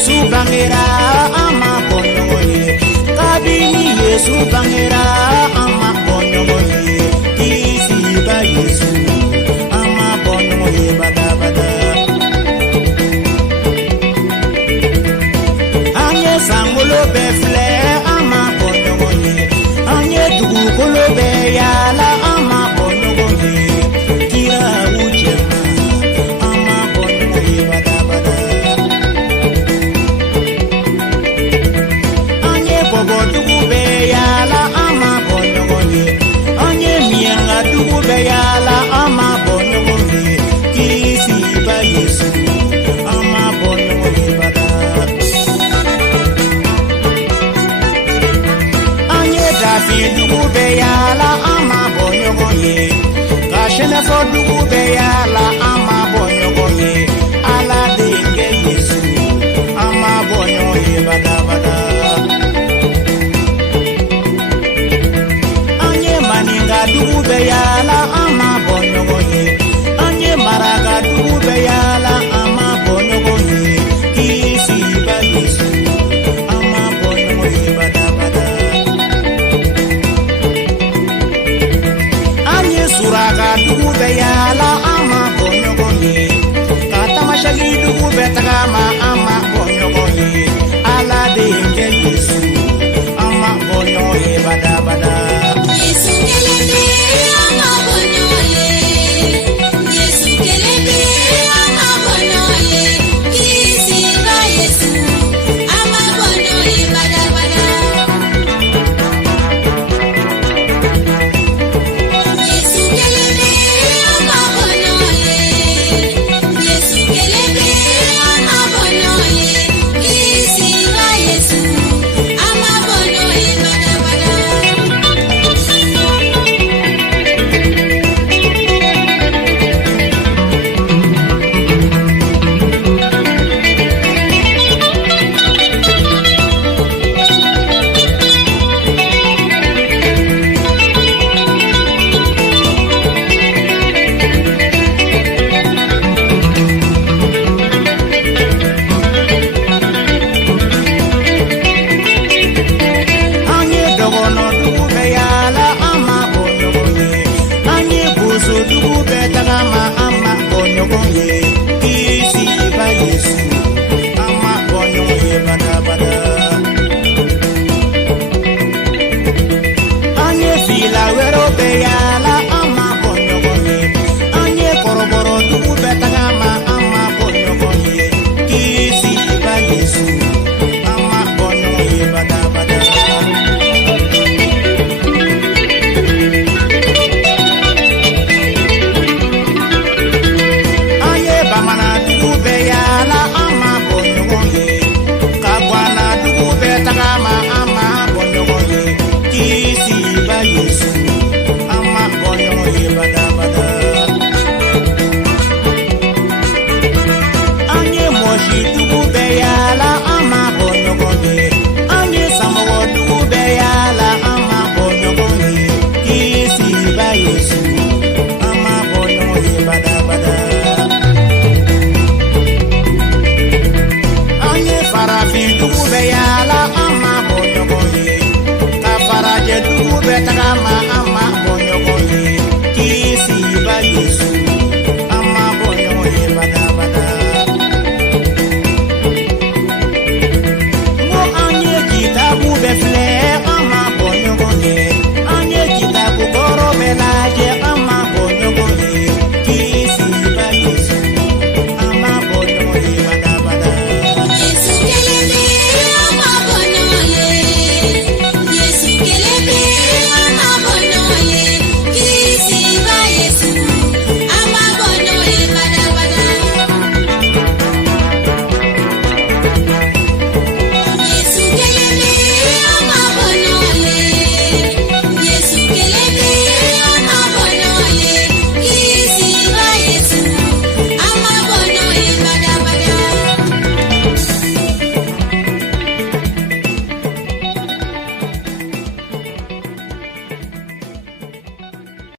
Yesu bangera ama bonyoye kabini Yesu bangera ama bonyoye isi ba Yesu ama bonyoye bada bada anye sangulo befle ama bonyoye anye dugukolo be yala ama bonyoye kira uje ama bonyoye bada bada yala ama bonyoye anye mianga dugu be yala ama bonyoye kisi ba Yesu ama bonyoye bada anye dafi dugu be yala ama bonyoye kashene fo dugu